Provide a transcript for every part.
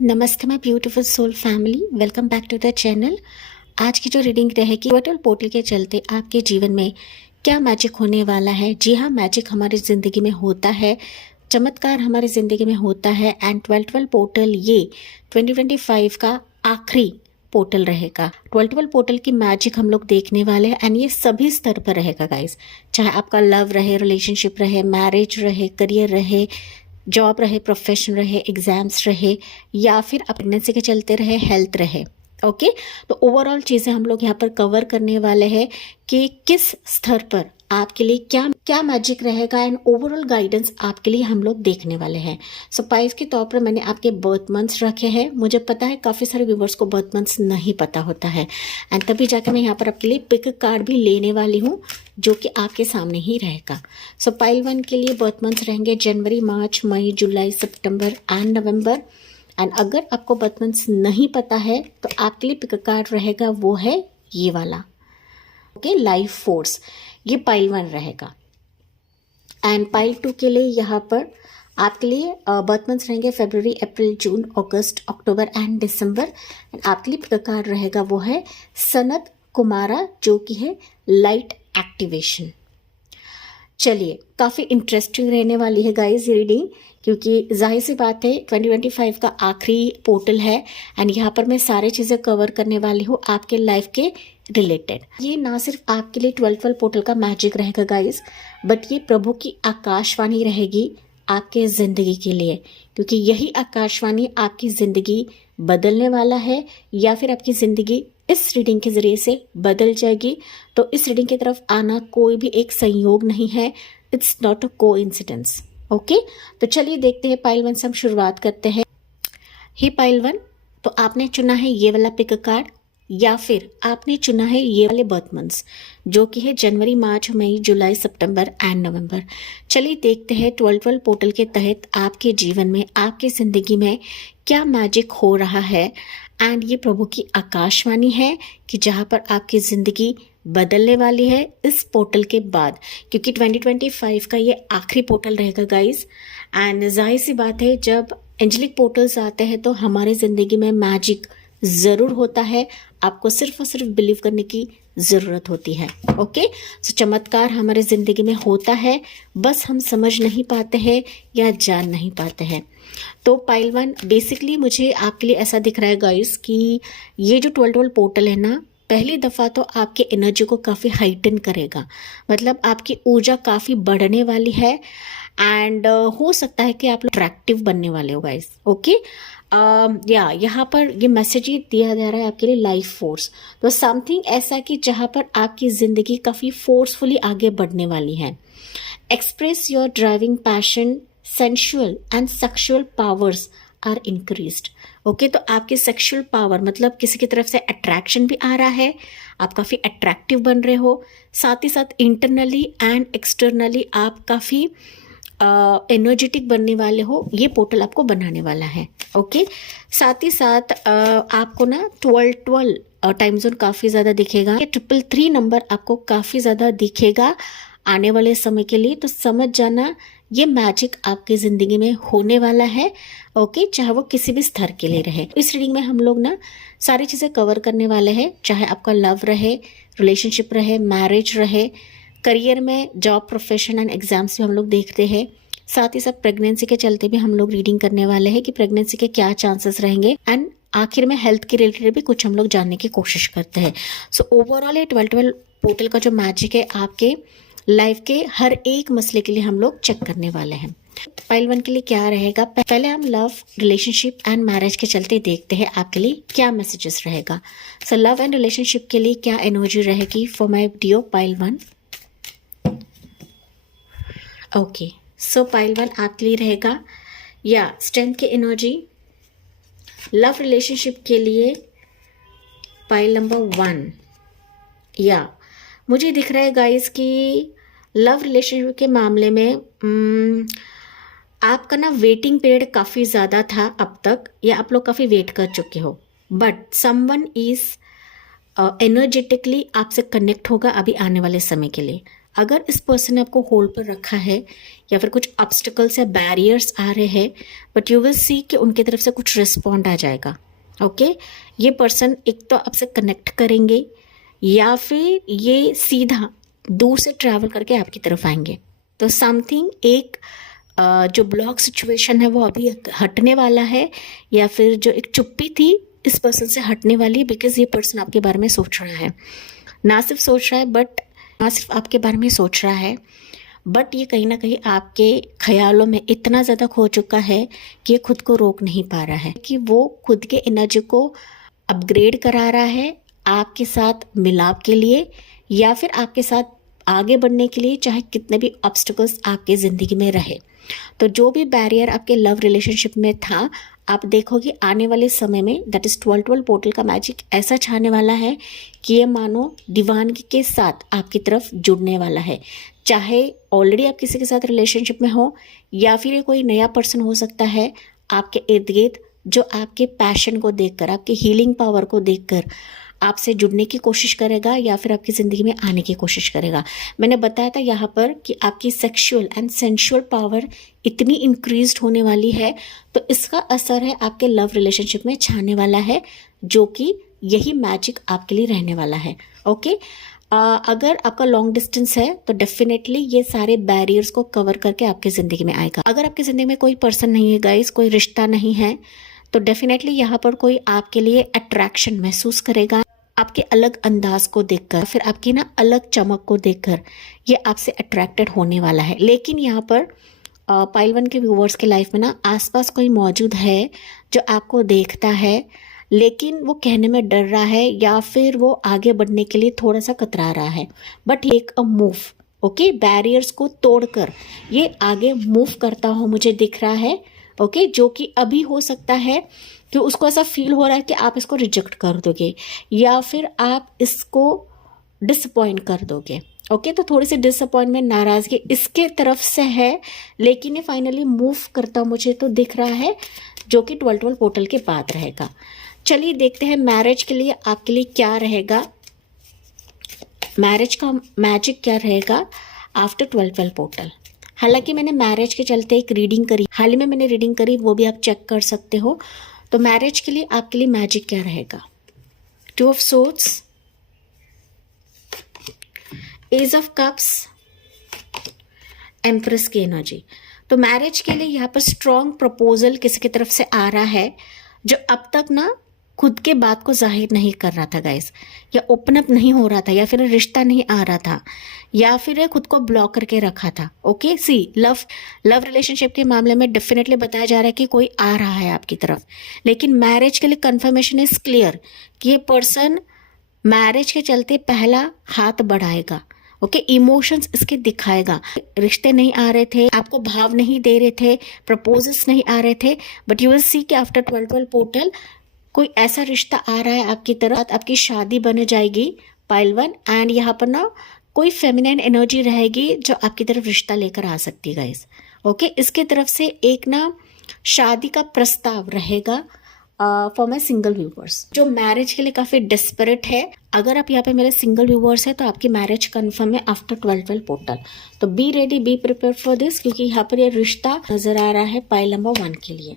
नमस्ते my beautiful soul family, welcome back to the channel. आज की जो रीडिंग रहेगी पोर्टल पोर्टल के चलते आपके जीवन में क्या मैजिक होने वाला है। जी हाँ, मैजिक हमारी ज़िंदगी में होता है, चमत्कार हमारी ज़िंदगी में होता है। एंड 12 पोर्टल ये 2025 का आखिरी पोर्टल रहेगा। 12 पोर्टल की मैजिक हम लोग देखने वाले हैं एंड ये सभी स्तर पर रहेगा गाइस। चाहे आपका लव रहे, रिलेशनशिप रहे, मैरिज रहे, करियर रहे, जॉब रहे, प्रोफेशन रहे, एग्जाम्स रहे, या फिर प्रेगनेंसी के चलते रहे, हेल्थ रहे। ओके, तो ओवरऑल चीज़ें हम लोग यहाँ पर कवर करने वाले हैं कि किस स्तर पर आपके लिए क्या क्या मैजिक रहेगा एंड ओवरऑल गाइडेंस आपके लिए हम लोग देखने वाले हैं। सो प्राइस के तौर पर मैंने आपके बर्थ मंथ्स रखे हैं। मुझे पता है काफ़ी सारे व्यूवर्स को बर्थ मंथ्स नहीं पता होता है एंड तभी जाकर मैं यहाँ पर आपके लिए पिक कार्ड भी लेने वाली हूँ जो कि आपके सामने ही रहेगा। सो पाइल 1 के लिए बर्थ मंथ्स रहेंगे जनवरी, मार्च, मई, जुलाई, सितंबर एंड नवंबर। एंड अगर आपको बर्थ मंथ्स नहीं पता है तो आपके लिए पिक कार्ड रहेगा, वो है ये वाला। ओके, लाइफ फोर्स, ये पाइल 1 रहेगा। एंड पाइल 2 के लिए यहाँ पर आपके लिए बर्थ मंथ्स रहेंगे फरवरी, April, June, August, October and December. And आपके लिए पिक कार्ड रहेगा वो है सनत कुमारा, जो कि है लाइट एक्टिवेशन। चलिए, काफ़ी इंटरेस्टिंग रहने वाली है गाइस ये रीडिंग, क्योंकि जाहिर सी बात है 2025 का आखिरी पोर्टल है एंड यहाँ पर मैं सारी चीज़ें कवर करने वाली हूँ आपके लाइफ के रिलेटेड। ये ना सिर्फ आपके लिए 12 पोर्टल का मैजिक रहेगा गाइस, बट ये प्रभु की आकाशवाणी रहेगी आपके ज़िंदगी के लिए, क्योंकि यही आकाशवाणी आपकी ज़िंदगी बदलने वाला है या फिर आपकी ज़िंदगी इस रीडिंग के ज़रिए से बदल जाएगी। तो इस रीडिंग की तरफ आना कोई भी एक संयोग नहीं है, it's not a coincidence. Okay, तो चलिए देखते हैं पाइल 1 से हम शुरुआत करते हैं। ही पाइल 1, तो आपने चुना है ये वाला पिक कार्ड या फिर आपने चुना है ये वाले बर्थ मंथ्स जो कि है जनवरी, मार्च, मई, जुलाई, सितंबर एंड नवंबर। चलिए देखते हैं 12 पोर्टल के तहत आपके जीवन में, आपकी ज़िंदगी में क्या मैजिक हो रहा है। एंड ये प्रभु की आकाशवाणी है कि जहाँ पर आपकी ज़िंदगी बदलने वाली है इस पोर्टल के बाद, क्योंकि 2025 का ये आखिरी पोर्टल रहेगा गाइस। एंड जाहिर सी बात है, जब एंजेलिक पोर्टल्स आते हैं तो हमारी ज़िंदगी में मैजिक ज़रूर होता है। आपको सिर्फ और सिर्फ बिलीव करने की ज़रूरत होती है। ओके, सो चमत्कार हमारे ज़िंदगी में होता है, बस हम समझ नहीं पाते हैं या जान नहीं पाते हैं। तो पाइल 1 बेसिकली मुझे आपके लिए ऐसा दिख रहा है गाइस कि ये जो 12 पोर्टल है ना, पहली दफ़ा तो आपके एनर्जी को काफ़ी हाइटन करेगा, मतलब आपकी ऊर्जा काफ़ी बढ़ने वाली है। एंड हो सकता है कि आप लोग अट्रैक्टिव बनने वाले हो गाइस। ओके, या यहाँ पर ये मैसेज ही दिया जा रहा है आपके लिए लाइफ फोर्स, तो समथिंग ऐसा कि जहाँ पर आपकी ज़िंदगी काफ़ी फोर्सफुली आगे बढ़ने वाली है। Express your driving passion, sensual and sexual powers are increased. Okay, तो आपकी सेक्सुअल पावर मतलब किसी की तरफ से अट्रैक्शन भी आ रहा है, आप काफ़ी अट्रैक्टिव बन रहे हो, साथ ही साथ इंटरनली एंड एक्सटर्नली आप काफ़ी एनर्जेटिक बनने वाले हो। ये पोर्टल आपको बनाने वाला है। ओके, साथ ही साथ आपको ना 12 टाइम जोन काफ़ी ज़्यादा दिखेगा। 333 नंबर आपको काफ़ी ज़्यादा दिखेगा आने वाले समय के लिए, तो समझ जाना ये मैजिक आपकी ज़िंदगी में होने वाला है। ओके, चाहे वो किसी भी स्तर के लिए रहे। इस रीडिंग में हम लोग ना सारी चीज़ें कवर करने वाले हैं, चाहे आपका लव रहे, रिलेशनशिप रहे, मैरिज रहे, करियर में, जॉब, प्रोफेशन एंड एग्जाम्स भी हम लोग देखते हैं। साथ ही साथ प्रेगनेंसी के चलते भी हम लोग रीडिंग करने वाले हैं कि प्रेगनेंसी के क्या चांसेस रहेंगे। एंड आखिर में हेल्थ के रिलेटेड भी कुछ हम लोग जानने की कोशिश करते हैं। सो ओवरऑल ये 12 पोर्टल का जो मैजिक है आपके लाइफ के हर एक मसले के लिए हम लोग चेक करने वाले हैं। पाइल 1 के लिए क्या रहेगा, पहले हम लव, रिलेशनशिप एंड मैरिज के चलते देखते हैं आपके लिए क्या मैसेजेस रहेगा। सो लव एंड रिलेशनशिप के लिए क्या एनर्जी रहेगी for my dear pile 1। Okay, so pile 1 आपके लिए रहेगा या स्ट्रेंथ की एनर्जी। लव रिलेशनशिप के लिए पाइल नंबर 1, या मुझे दिख रहा है गाइस कि लव रिलेशनशिप के मामले में आपका ना वेटिंग पीरियड काफ़ी ज़्यादा था अब तक, या आप लोग काफ़ी वेट कर चुके हो, बट समवन इज़ एनर्जेटिकली आपसे कनेक्ट होगा अभी आने वाले समय के लिए। अगर इस पर्सन ने आपको होल्ड पर रखा है या फिर कुछ ऑब्स्टिकल्स या बैरियर्स आ रहे हैं, बट यू विल सी कि उनकी तरफ से कुछ रिस्पॉन्ड आ जाएगा। ओके, ये पर्सन एक तो आपसे कनेक्ट करेंगे या फिर ये सीधा दूर से ट्रैवल करके आपकी तरफ आएंगे। तो समथिंग एक जो ब्लॉक सिचुएशन है वो अभी हटने वाला है, या फिर जो एक चुप्पी थी इस पर्सन से हटने वाली है, बिकॉज ये पर्सन आपके बारे में सोच रहा है। ना सिर्फ सोच रहा है बट ना सिर्फ आपके बारे में सोच रहा है, बट ये कहीं ना कहीं आपके ख्यालों में इतना ज़्यादा खो चुका है कि ये खुद को रोक नहीं पा रहा है, कि वो खुद के एनर्जी को अपग्रेड करा रहा है आपके साथ मिलाप के लिए या फिर आपके साथ आगे बढ़ने के लिए, चाहे कितने भी ऑब्स्टिकल्स आपके ज़िंदगी में रहे। तो जो भी बैरियर आपके लव रिलेशनशिप में था, आप देखोगे आने वाले समय में दैट इज़ 12-12 पोर्टल का मैजिक ऐसा छाने वाला है कि ये मानो दीवानगी के साथ आपकी तरफ जुड़ने वाला है। चाहे ऑलरेडी आप किसी के साथ रिलेशनशिप में हो या फिर ये कोई नया पर्सन हो सकता है आपके इर्द गिर्द, जो आपके पैशन को देखकर, आपके हीलिंग पावर को देखकर आपसे जुड़ने की कोशिश करेगा या फिर आपकी ज़िंदगी में आने की कोशिश करेगा। मैंने बताया था यहाँ पर कि आपकी सेक्सुअल एंड सेंशुअल पावर इतनी इंक्रीज्ड होने वाली है, तो इसका असर है आपके लव रिलेशनशिप में छाने वाला है, जो कि यही मैजिक आपके लिए रहने वाला है। ओके, अगर आपका लॉन्ग डिस्टेंस है तो डेफिनेटली ये सारे बैरियर्स को कवर करके आपकी ज़िंदगी में आएगा। अगर आपकी ज़िंदगी में कोई पर्सन नहीं है गाइस, कोई रिश्ता नहीं है, तो डेफिनेटली यहाँ पर कोई आपके लिए अट्रैक्शन महसूस करेगा, आपके अलग अंदाज को देखकर, फिर आपकी ना अलग चमक को देखकर ये आपसे अट्रैक्टेड होने वाला है। लेकिन यहाँ पर पाइल 1 के व्यूवर्स के लाइफ में ना आसपास कोई मौजूद है जो आपको देखता है, लेकिन वो कहने में डर रहा है या फिर वो आगे बढ़ने के लिए थोड़ा सा कतरा रहा है, बट एक अ मूव, ओके, बैरियर्स को तोड़कर ये आगे मूव करता हो मुझे दिख रहा है। ओके, जो कि अभी हो सकता है कि उसको ऐसा फील हो रहा है कि आप इसको रिजेक्ट कर दोगे या फिर आप इसको डिसअपॉइंट कर दोगे। ओके, तो थोड़ी सी डिसअपॉइंटमेंट, नाराज़गी इसके तरफ से है, लेकिन ये फाइनली मूव करता मुझे तो दिख रहा है, जो कि 12-12 पोर्टल के बाद रहेगा। चलिए देखते हैं मैरिज के लिए आपके लिए क्या रहेगा, मैरिज का मैजिक क्या रहेगा आफ्टर 12-12 पोर्टल। हालांकि मैंने मैरिज के चलते एक रीडिंग करी, हाल ही में मैंने रीडिंग करी, वो भी आप चेक कर सकते हो। तो मैरिज के लिए आपके लिए मैजिक क्या रहेगा? 2 of swords, ace of cups, empress की एनर्जी। तो मैरिज के लिए यहाँ पर स्ट्रॉन्ग प्रपोजल किसी की तरफ से आ रहा है, जो अब तक ना खुद के बात को जाहिर नहीं कर रहा था गाइस, या ओपन अप नहीं हो रहा था, या फिर रिश्ता नहीं आ रहा था, या फिर खुद को ब्लॉक करके रखा था। ओके, सी लव रिलेशनशिप के मामले में डेफिनेटली बताया जा रहा है कि कोई आ रहा है आपकी तरफ, लेकिन मैरिज के लिए कंफर्मेशन इज क्लियर कि ये पर्सन मैरिज के चलते पहला हाथ बढ़ाएगा। ओके, इमोशंस इसके दिखाएगा। रिश्ते नहीं आ रहे थे, आपको भाव नहीं दे रहे थे, प्रपोजल्स नहीं आ रहे थे, बट यू विल सी कि आफ्टर 12-12 पोर्टल कोई ऐसा रिश्ता आ रहा है आपकी तरफ, आपकी शादी बन जाएगी पाइल 1। एंड यहाँ पर ना कोई फेमिनाइन एनर्जी रहेगी जो आपकी तरफ रिश्ता लेकर आ सकती है गाइस। ओके, इसके तरफ से एक ना शादी का प्रस्ताव रहेगा फॉर माई सिंगल व्यूवर्स जो मैरिज के लिए काफ़ी डेस्परेट है। अगर आप यहाँ पे मेरे सिंगल व्यूवर्स हैं तो आपकी मैरिज कंफर्म है आफ्टर 12-12 पोर्टल। तो B ready, be prepare for this, क्योंकि यहाँ पर ये रिश्ता नजर आ रहा है पाइल नंबर 1 के लिए।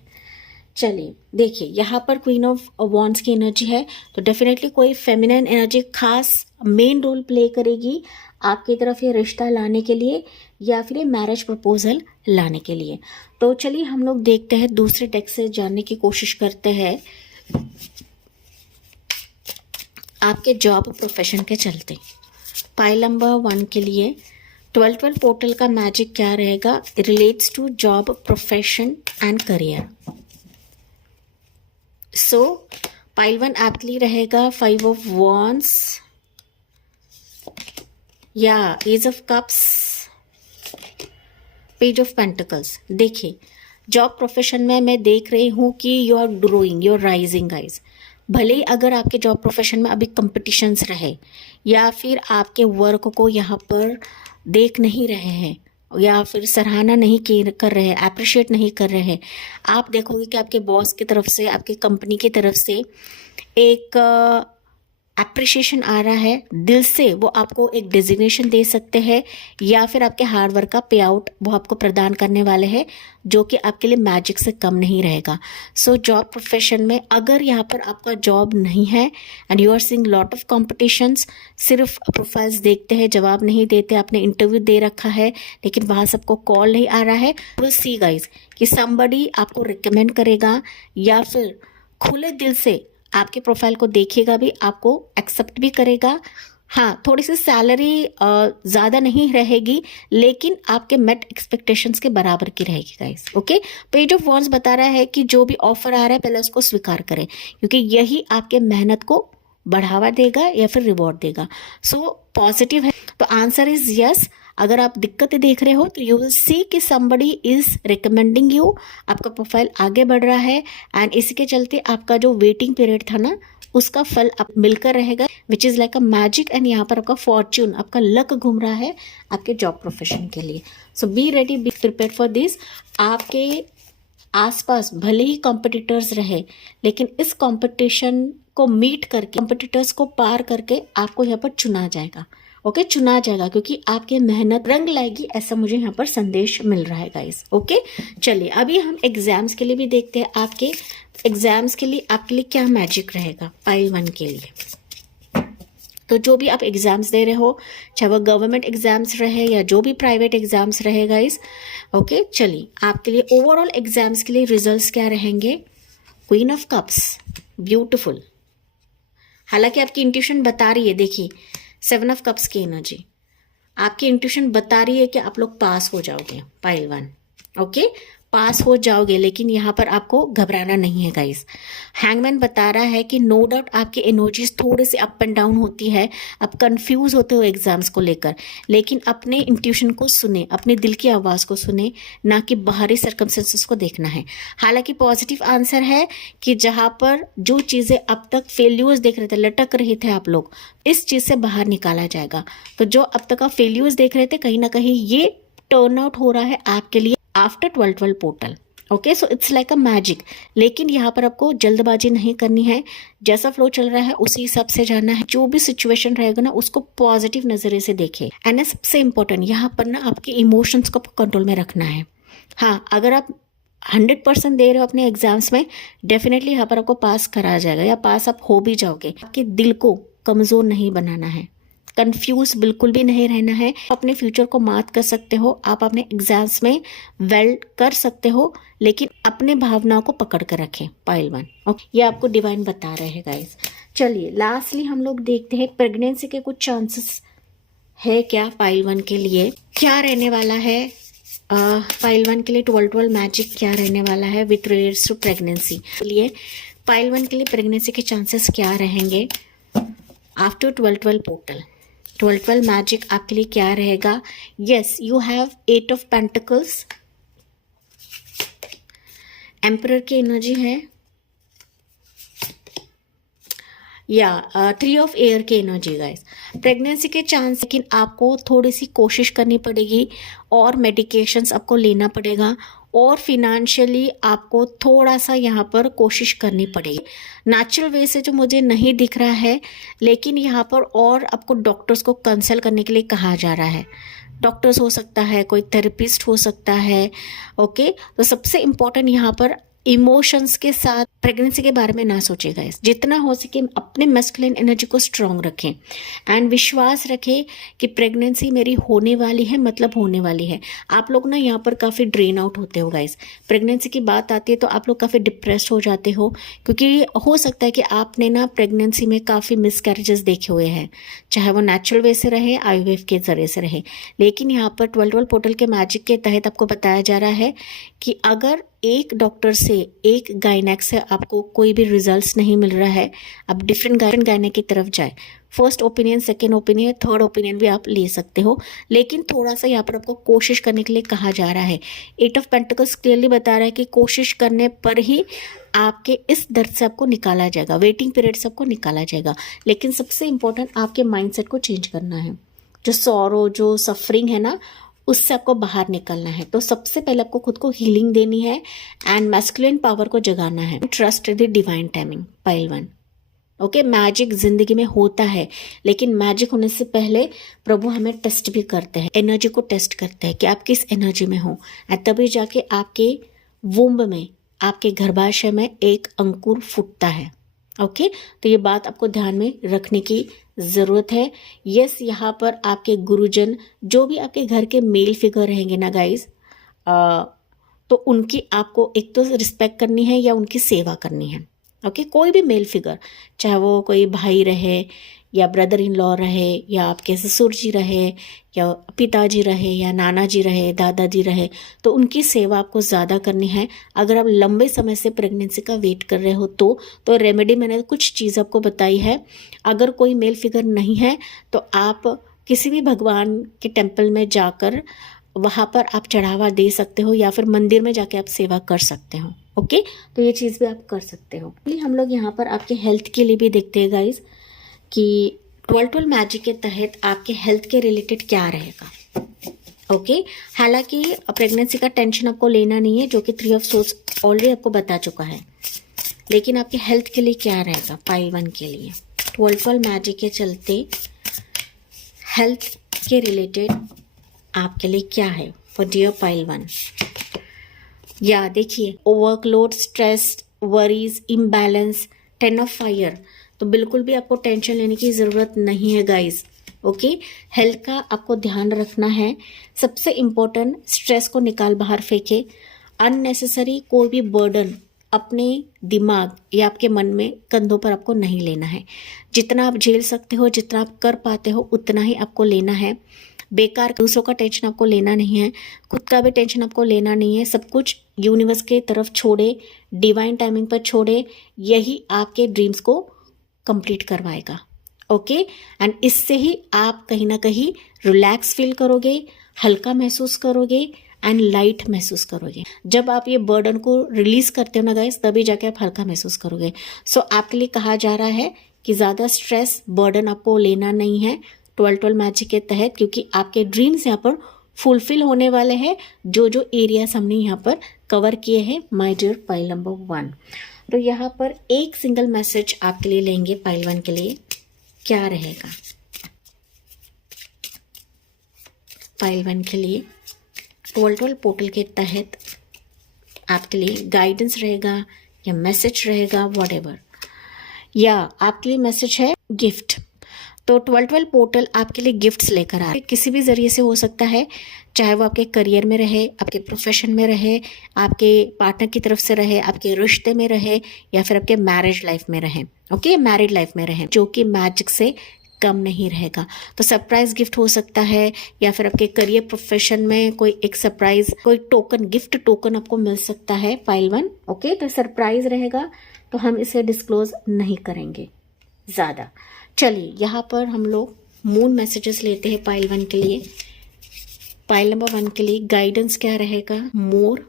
चलिए देखिए, यहाँ पर क्वीन ऑफ वॉन्ड्स की एनर्जी है, तो डेफिनेटली कोई फेमिनाइन एनर्जी खास मेन रोल प्ले करेगी आपकी तरफ ये रिश्ता लाने के लिए या फिर ये मैरिज प्रपोजल लाने के लिए। तो चलिए हम लोग देखते हैं, दूसरे डेक से जानने की कोशिश करते हैं आपके जॉब प्रोफेशन के चलते पाइल नंबर 1 के लिए 12-12 पोर्टल का मैजिक क्या रहेगा relates to job, profession and career. So pile 1 आपके लिए रहेगा 5 ऑफ वॉन्ड्स या ace of cups, page of pentacles. देखिए, जॉब प्रोफेशन में मैं देख रही हूँ कि you are growing, you are rising guys. भले ही अगर आपके जॉब प्रोफेशन में अभी कंपटीशंस रहे या फिर आपके वर्क को यहाँ पर देख नहीं रहे हैं या फिर सराहना नहीं कर रहे हैं, अप्रिशिएट नहीं कर रहे हैं, आप देखोगे कि आपके बॉस की तरफ से, आपकी कंपनी की तरफ से एक एप्रिशिएशन आ रहा है दिल से, वो आपको एक डेजिग्नेशन दे सकते हैं या फिर आपके हार्ड वर्क का पे आउट वो आपको प्रदान करने वाले हैं, जो कि आपके लिए मैजिक से कम नहीं रहेगा। सो जॉब प्रोफेशन में अगर यहाँ पर आपका जॉब नहीं है and you are seeing lot of competitions, सिर्फ प्रोफाइल्स देखते हैं, जवाब नहीं देते, आपने इंटरव्यू दे रखा है लेकिन वहाँ सबको कॉल नहीं आ रहा है, विल सी गाइज कि समबडी आपको रिकमेंड करेगा या फिर खुले दिल से आपके प्रोफाइल को देखेगा भी, आपको एक्सेप्ट भी करेगा। हाँ, थोड़ी सी सैलरी ज़्यादा नहीं रहेगी लेकिन आपके मेट एक्सपेक्टेशंस के बराबर की रहेगी guys. Okay, page of wands बता रहा है कि जो भी ऑफर आ रहा है पहले उसको स्वीकार करें, क्योंकि यही आपके मेहनत को बढ़ावा देगा या फिर रिवॉर्ड देगा। सो पॉजिटिव है, तो आंसर इज यस। अगर आप दिक्कतें देख रहे हो तो यू विल सी कि समबडी इज रिकमेंडिंग यू, आपका प्रोफाइल आगे बढ़ रहा है एंड इसके चलते आपका जो वेटिंग पीरियड था ना उसका फल आप मिलकर रहेगा, which is like a magic. And यहाँ पर आपका फॉर्च्यून, आपका लक घूम रहा है आपके जॉब प्रोफेशन के लिए। So be ready, be prepare for this. आपके आसपास भले ही कॉम्पिटिटर्स रहे लेकिन इस कॉम्पिटिशन को मीट करके, कॉम्पिटिटर्स को पार करके आपको यहाँ पर चुना जाएगा। ओके, चुना जाएगा क्योंकि आपके मेहनत रंग लाएगी, ऐसा मुझे यहाँ पर संदेश मिल रहा है गाइस। ओके, चलिए अभी हम एग्जाम्स के लिए भी देखते हैं, आपके एग्जाम्स के लिए आपके लिए क्या मैजिक रहेगा पाइल 1 के लिए। तो जो भी आप एग्जाम्स दे रहे हो, चाहे वो गवर्नमेंट एग्जाम्स रहे या जो भी प्राइवेट एग्जाम्स रहे गाइस, ओके, चलिए आपके लिए ओवरऑल एग्जाम्स के लिए रिजल्ट्स क्या रहेंगे। Queen of cups, beautiful. हालांकि आपकी इंट्यूशन बता रही है, देखिए 7 ऑफ कप्स की एनर्जी, आपकी इंट्यूशन बता रही है कि आप लोग पास हो जाओगे पाइल 1। ओके, पास हो जाओगे, लेकिन यहाँ पर आपको घबराना नहीं है गाइस। हैंगमैन बता रहा है कि नो डाउट आपकी एनर्जीज थोड़े से अप एंड डाउन होती है, आप कंफ्यूज होते हो एग्जाम्स को लेकर, लेकिन अपने इंट्यूशन को सुने, अपने दिल की आवाज़ को सुने, ना कि बाहरी सर्कमस्टेंसेस को देखना है। हालांकि पॉजिटिव आंसर है कि जहाँ पर जो चीज़ें अब तक फेल्यूर्स देख रहे थे, लटक रहे थे आप लोग, इस चीज़ से बाहर निकाला जाएगा। तो जो अब तक आप फेल्यूर्स देख रहे थे, कहीं ना कहीं ये टर्न आउट हो रहा है आपके लिए after 12-12 portal. Okay, so it's like a magic. लेकिन यहाँ पर आपको जल्दबाजी नहीं करनी है, जैसा फ्लो चल रहा है उसी हिसाब से जाना है। जो भी सिचुएशन रहेगा ना उसको पॉजिटिव नजरिए से देखे। एंड सबसे इम्पोर्टेंट यहाँ पर ना आपके इमोशंस को कंट्रोल में रखना है। हाँ, अगर आप 100% दे रहे हो अपने एग्जाम्स में, डेफिनेटली यहाँ पर आपको पास करा जाएगा या पास आप हो भी जाओगे। आपके दिल को कमजोर नहीं बनाना है, कंफ्यूज बिल्कुल भी नहीं रहना है। अपने फ्यूचर को मात कर सकते हो, आप अपने एग्जाम्स में वेल कर सकते हो, लेकिन अपने भावनाओं को पकड़ कर रखें पाइल 1। ओके, ये आपको डिवाइन बता रहे हैं गाइस। चलिए लास्टली हम लोग देखते हैं प्रेगनेंसी के कुछ चांसेस है क्या पाइल 1 के लिए, क्या रहने वाला है पाइल 1 के लिए। 12-12 मैजिक क्या रहने वाला है विथ रिलेट्स टू प्रेगनेंसी के लिए। पाइल 1 के लिए प्रेगनेंसी के चांसेस क्या रहेंगे आफ्टर 12-12 पोर्टल। 12-12 मैजिक आपके लिए क्या रहेगा। Yes, you have 8 of pentacles, emperor की एनर्जी है, या 3 ऑफ एयर की एनर्जी गाइस। प्रेगनेंसी के चांस, लेकिन आपको थोड़ी सी कोशिश करनी पड़ेगी और मेडिकेशंस आपको लेना पड़ेगा और फिनेंशियली आपको थोड़ा सा यहाँ पर कोशिश करनी पड़ेगी। नेचुरल वे से जो मुझे नहीं दिख रहा है, लेकिन यहाँ पर और आपको डॉक्टर्स को कंसल्ट करने के लिए कहा जा रहा है। डॉक्टर्स हो सकता है, कोई थेरेपिस्ट हो सकता है। ओके, तो सबसे इम्पोर्टेंट यहाँ पर इमोशंस के साथ प्रेगनेंसी के बारे में ना सोचेगा। जितना हो सके अपने मैस्कुलिन एनर्जी को स्ट्रांग रखें एंड विश्वास रखें कि प्रेगनेंसी मेरी होने वाली है, मतलब होने वाली है। आप लोग ना यहाँ पर काफ़ी ड्रेन आउट होते हो गाइस। प्रेगनेंसी की बात आती है तो आप लोग काफ़ी डिप्रेस्ड हो जाते हो, क्योंकि हो सकता है कि आपने ना प्रेगनेंसी में काफ़ी मिसकैरेजेस देखे हुए हैं, चाहे वो नेचुरल वे से रहे, आईवीएफ के जरिए से रहे। लेकिन यहाँ पर 12-12 पोर्टल के मैजिक के तहत आपको बताया जा रहा है कि अगर एक डॉक्टर से, एक गायनेक से आपको कोई भी रिजल्ट्स नहीं मिल रहा है, आप डिफरेंट गायनेक की तरफ जाए। First opinion, second opinion, third opinion भी आप ले सकते हो, लेकिन थोड़ा सा यहाँ पर आपको कोशिश करने के लिए कहा जा रहा है। 8 ऑफ पेंटिकल्स क्लियरली बता रहा है कि कोशिश करने पर ही आपके इस दर्द से आपको निकाला जाएगा, वेटिंग पीरियड से आपको निकाला जाएगा। लेकिन सबसे इम्पोर्टेंट आपके माइंडसेट को चेंज करना है। जो सॉरो, जो सफरिंग है ना, उससे आपको बाहर निकलना है। तो सबसे पहले आपको खुद को हीलिंग देनी है एंड मैस्कुलिन पावर को जगाना है। Trust the divine timing pile 1। Okay, magic जिंदगी में होता है, लेकिन मैजिक होने से पहले प्रभु हमें टेस्ट भी करते हैं, एनर्जी को टेस्ट करते हैं कि आप किस एनर्जी में हो, और तभी जाके आपके वुम्ब में, आपके गर्भाशय में एक अंकुर फूटता है। ओके, तो ये बात आपको ध्यान में रखने की ज़रूरत है। यस, यहाँ पर आपके गुरुजन, जो भी आपके घर के मेल फिगर रहेंगे ना गाइज, तो उनकी आपको एक तो रिस्पेक्ट करनी है या उनकी सेवा करनी है। ओके, कोई भी मेल फिगर, चाहे वो कोई भाई रहे या ब्रदर इन लॉ रहे या आपके ससुर जी रहे या पिताजी रहे या नाना जी रहे, दादाजी रहे, तो उनकी सेवा आपको ज़्यादा करनी है। अगर आप लंबे समय से प्रेगनेंसी का वेट कर रहे हो तो रेमेडी मैंने कुछ चीज़ आपको बताई है। अगर कोई मेल फिगर नहीं है तो आप किसी भी भगवान के टेम्पल में जाकर वहाँ पर आप चढ़ावा दे सकते हो या फिर मंदिर में जाके आप सेवा कर सकते हो। ओके, तो ये चीज़ भी आप कर सकते हो। हम लोग यहाँ पर आपके हेल्थ के लिए भी देखते हैं गाइज कि 12 मैजिक के तहत आपके हेल्थ के रिलेटेड क्या रहेगा। ओके, हालांकि प्रेगनेंसी का टेंशन आपको लेना नहीं है, जो कि 3 ऑफ सोर्स ऑलरेडी आपको बता चुका है, लेकिन आपके हेल्थ के लिए क्या रहेगा पाइल 1 के लिए 12 मैजिक के चलते हेल्थ के रिलेटेड आपके लिए क्या है फॉर डियर पाइल 1। या देखिए, workload, stress, worries, imbalance, 10 of fire, तो बिल्कुल भी आपको टेंशन लेने की ज़रूरत नहीं है गाइस। ओके, हेल्थ का आपको ध्यान रखना है। सबसे इम्पोर्टेंट, स्ट्रेस को निकाल बाहर फेंके। अननेसेसरी कोई भी बर्डन अपने दिमाग या आपके मन में, कंधों पर आपको नहीं लेना है। जितना आप झेल सकते हो, जितना आप कर पाते हो, उतना ही आपको लेना है। बेकार दूसरों का टेंशन आपको लेना नहीं है, खुद का भी टेंशन आपको लेना नहीं है। सब कुछ यूनिवर्स के तरफ छोड़े, डिवाइन टाइमिंग पर छोड़े, यही आपके ड्रीम्स को कंप्लीट करवाएगा। ओके, एंड इससे ही आप कहीं ना कहीं रिलैक्स फील करोगे, हल्का महसूस करोगे एंड लाइट महसूस करोगे। जब आप ये बर्डन को रिलीज करते हो ना गाइस, तभी जाके आप हल्का महसूस करोगे। सो आपके लिए कहा जा रहा है कि ज़्यादा स्ट्रेस, बर्डन आपको लेना नहीं है 12 मैजिक के तहत, क्योंकि आपके ड्रीम्स यहाँ पर फुलफिल होने वाले हैं। जो जो एरियाज हमने यहाँ पर कवर किए हैं माय डियर पाइल नंबर 1। तो यहाँ पर एक सिंगल मैसेज आपके लिए लेंगे पाइल 1 के लिए, क्या रहेगा पाइल 1 के लिए 12 पोर्टल के तहत आपके लिए गाइडेंस रहेगा या मैसेज रहेगा, व्हाटएवर। या आपके लिए मैसेज है गिफ्ट। तो 12 पोर्टल आपके लिए गिफ्ट्स लेकर आ रहे, किसी भी जरिए से हो सकता है, चाहे वो आपके करियर में रहे, आपके प्रोफेशन में रहे, आपके पार्टनर की तरफ से रहे, आपके रिश्ते में रहे, या फिर आपके मैरिज लाइफ में रहे। ओके, मैरिड लाइफ में रहे, जो कि मैजिक से कम नहीं रहेगा। तो सरप्राइज गिफ्ट हो सकता है, या फिर आपके करियर प्रोफेशन में कोई एक सरप्राइज, कोई टोकन, गिफ्ट टोकन आपको मिल सकता है पाइल 1। ओके, तो सरप्राइज रहेगा, तो हम इसे डिस्क्लोज नहीं करेंगे ज़्यादा। चलिए, यहाँ पर हम लोग मून मैसेजेस लेते हैं पाइल 1 के लिए। पाइल नंबर 1 के लिए गाइडेंस क्या रहेगा, मोर,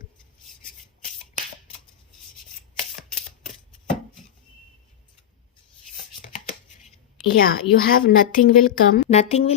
या you have nothing will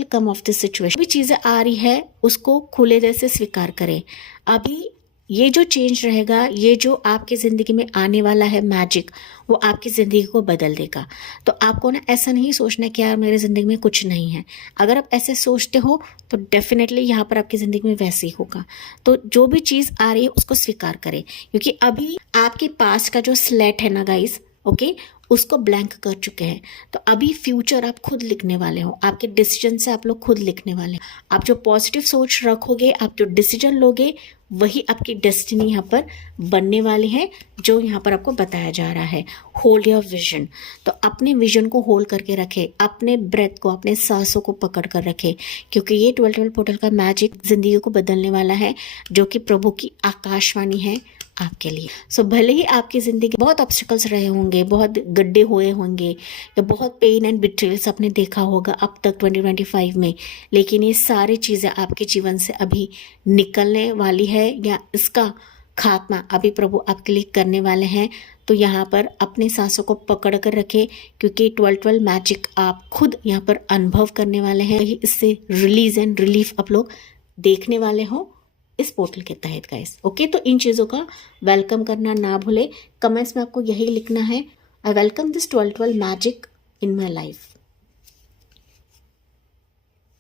come of this situation. भी चीजें आ रही है उसको खुले दिल से स्वीकार करें। अभी ये जो चेंज रहेगा, ये जो आपकी ज़िंदगी में आने वाला है मैजिक, वो आपकी ज़िंदगी को बदल देगा। तो आपको ना ऐसा नहीं सोचना कि यार मेरी ज़िंदगी में कुछ नहीं है। अगर आप ऐसे सोचते हो तो डेफिनेटली यहाँ पर आपकी ज़िंदगी में वैसे ही होगा। तो जो भी चीज़ आ रही है उसको स्वीकार करें, क्योंकि अभी आपके पास का जो स्लेट है ना गाइस, ओके, उसको ब्लैंक कर चुके हैं। तो अभी फ्यूचर आप खुद लिखने वाले हो, आपके डिसीजन से आप लोग खुद लिखने वाले हैं। आप जो पॉजिटिव सोच रखोगे, आप जो डिसीजन लोगे, वही आपकी डेस्टिनी यहाँ पर बनने वाली है, जो यहाँ पर आपको बताया जा रहा है। Hold your vision. तो अपने विजन को होल्ड करके रखे, अपने ब्रेथ को, अपने सांसों को पकड़ कर रखे, क्योंकि ये 12 पोर्टल का मैजिक जिंदगी को बदलने वाला है, जो कि प्रभु की आकाशवाणी है आपके लिए। सो भले ही आपकी ज़िंदगी बहुत ऑब्स्टिकल्स रहे होंगे, बहुत गड्ढे हुए होंगे, या बहुत पेन एंड बिट्रेल्स आपने देखा होगा अब तक 2025 में, लेकिन ये सारी चीज़ें आपके जीवन से अभी निकलने वाली है, या इसका खात्मा अभी प्रभु आपके लिए करने वाले हैं। तो यहाँ पर अपने सांसों को पकड़ कर रखें, क्योंकि 12 मैजिक आप खुद यहाँ पर अनुभव करने वाले हैं। इससे रिलीज एंड रिलीफ आप लोग देखने वाले हो इस पोर्टल के तहत गाइस। ओके, तो इन चीज़ों का वेलकम करना ना भूले। कमेंट्स में आपको यही लिखना है, I welcome this 12 magic in my life.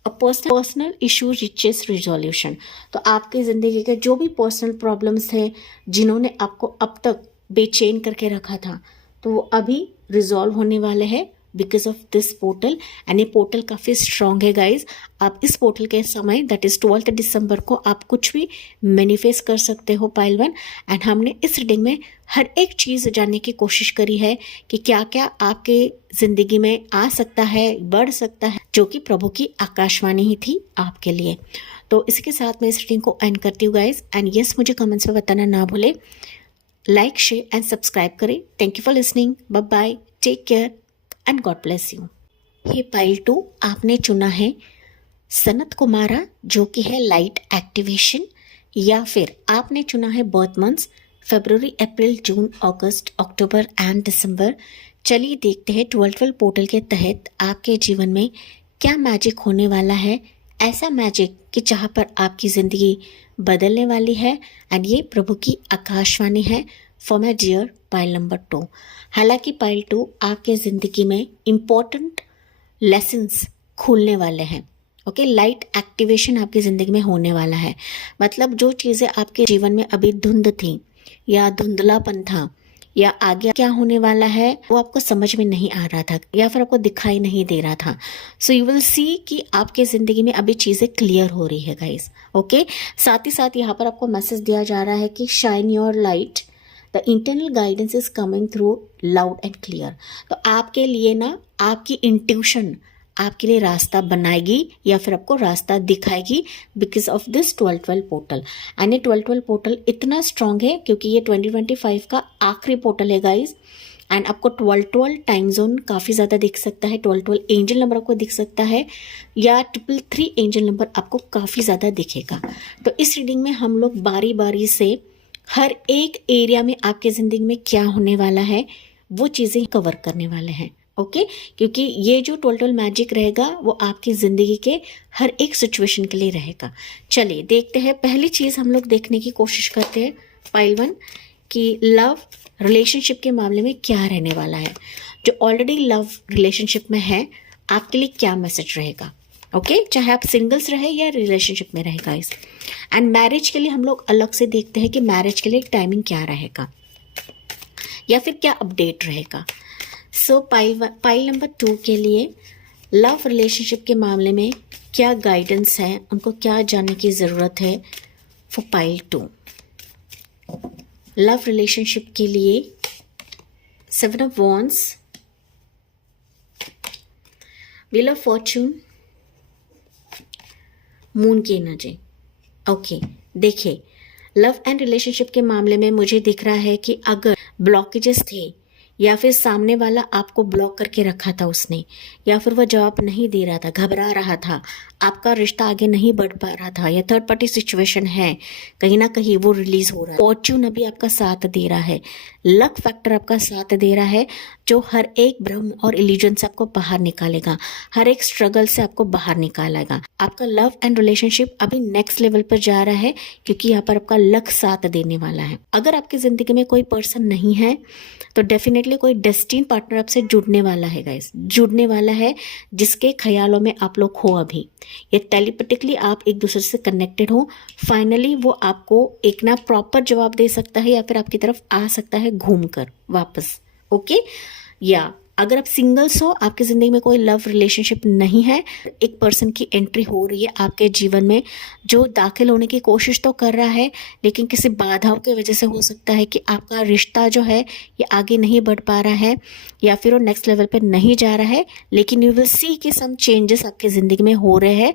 A personal issue reaches resolution. तो आपकी ज़िंदगी के जो भी पर्सनल प्रॉब्लम्स थे जिन्होंने आपको अब तक बेचैन करके रखा था, तो वो अभी रिजॉल्व होने वाले हैं because of this portal. And ये पोर्टल काफ़ी स्ट्रांग है गाइज. आप इस पोर्टल के समय दैट इज़ 12 दिसंबर को आप कुछ भी मैनिफेस्ट कर सकते हो पाइल वन. एंड हमने इस रीडिंग में हर एक चीज़ जानने की कोशिश करी है कि क्या क्या आपके ज़िंदगी में आ सकता है, बढ़ सकता है, जो कि प्रभु की आकाशवाणी ही थी आपके लिए. तो इसके साथ मैं इस रीडिंग को एंड करती हूँ गाइज. एंड यस, मुझे कमेंट्स में बताना ना भूले. लाइक, शेयर एंड सब्सक्राइब करें. Thank you for listening. Bye bye. Take care and God bless you. Hey pile 2, आपने चुना है सनत कुमारा जो कि है लाइट एक्टिवेशन, या फिर आपने चुना है birth months February, April, June, August, October and December. चलिए देखते हैं 12 पोर्टल के तहत आपके जीवन में क्या मैजिक होने वाला है. ऐसा मैजिक कि जहाँ पर आपकी ज़िंदगी बदलने वाली है. एंड ये प्रभु की आकाशवाणी है for my dear pile number 2. हालांकि पाइल 2 आपके ज़िंदगी में इम्पॉर्टेंट लेसन्स खुलने वाले हैं. ओके, लाइट एक्टिवेशन आपकी ज़िंदगी में होने वाला है. मतलब जो चीज़ें आपके जीवन में अभी धुंध थी या धुंधलापन था या आगे क्या होने वाला है वो आपको समझ में नहीं आ रहा था या फिर आपको दिखाई नहीं दे रहा था. सो यू विल सी कि आपके ज़िंदगी में अभी चीज़ें क्लियर हो रही है गाइस. ओके, साथ ही साथ यहाँ पर आपको मैसेज दिया जा रहा है कि shine your light, the internal guidance is coming through loud and clear. तो आपके लिए ना आपकी इंट्यूशन आपके लिए रास्ता बनाएगी या फिर आपको रास्ता दिखाएगी because of this 12 portal. And ये 12 पोर्टल इतना स्ट्रांग है क्योंकि ये 2025 का आखिरी पोर्टल है गाइज. एंड आपको 12 टाइम जोन काफ़ी ज़्यादा दिख सकता है. 12 एंजल नंबर आपको दिख सकता है या 333 एंजल नंबर आपको काफ़ी ज़्यादा दिखेगा. तो इस रीडिंग में हम लोग बारी बारी से हर एक एरिया में आपके ज़िंदगी में क्या होने वाला है वो चीज़ें कवर करने वाले हैं. ओके, क्योंकि ये जो 12 मैजिक रहेगा वो आपकी ज़िंदगी के हर एक सिचुएशन के लिए रहेगा. चलिए देखते हैं. पहली चीज़ हम लोग देखने की कोशिश करते हैं पाइल 1 कि लव रिलेशनशिप के मामले में क्या रहने वाला है. जो ऑलरेडी लव रिलेशनशिप में है आपके लिए क्या मैसेज रहेगा. ओके, चाहे आप सिंगल्स रहे या रिलेशनशिप में रहेगा इस. एंड मैरिज के लिए हम लोग अलग से देखते हैं कि मैरिज के लिए टाइमिंग क्या रहेगा या फिर क्या अपडेट रहेगा. सो पाइल नंबर 2 के लिए लव रिलेशनशिप के मामले में क्या गाइडेंस है, उनको क्या जानने की ज़रूरत है फॉर पाइल 2. लव रिलेशनशिप के लिए 7 of wands, wheel of Fortune, moon की एनर्जी. ओके, देखिए लव एंड रिलेशनशिप के मामले में मुझे दिख रहा है कि अगर ब्लॉकेजेस थे या फिर सामने वाला आपको ब्लॉक करके रखा था उसने, या फिर वह जवाब नहीं दे रहा था, घबरा रहा था, आपका रिश्ता आगे नहीं बढ़ पा रहा था, या थर्ड पार्टी सिचुएशन है, कहीं ना कहीं वो रिलीज हो रहा है. फॉर्च्यून अभी आपका साथ दे रहा है, लक फैक्टर आपका साथ दे रहा है, जो हर एक भ्रम और इल्यूजन से आपको बाहर निकालेगा, हर एक स्ट्रगल से आपको बाहर निकालेगा. आपका लव एंड रिलेशनशिप अभी नेक्स्ट लेवल पर जा रहा है क्योंकि यहाँ पर आपका लक साथ देने वाला है. अगर आपकी जिंदगी में कोई पर्सन नहीं है तो डेफिनेटली कोई डेस्टिन पार्टनर आपसे जुड़ने वाला है गाइस, जुड़ने वाला है जिसके ख्यालों में आप लोग हो अभी, या टेलीपैथिकली आप एक दूसरे से कनेक्टेड हो. फाइनली वो आपको एक ना प्रॉपर जवाब दे सकता है या फिर आपकी तरफ आ सकता है घूमकर वापस. ओके, या अगर आप सिंगल्स हो, आपकी ज़िंदगी में कोई लव रिलेशनशिप नहीं है, एक पर्सन की एंट्री हो रही है आपके जीवन में जो दाखिल होने की कोशिश तो कर रहा है लेकिन किसी बाधाओं की वजह से हो सकता है कि आपका रिश्ता जो है ये आगे नहीं बढ़ पा रहा है या फिर वो नेक्स्ट लेवल पर नहीं जा रहा है. लेकिन यू विल सी कि सम चेंजेस आपकी ज़िंदगी में हो रहे हैं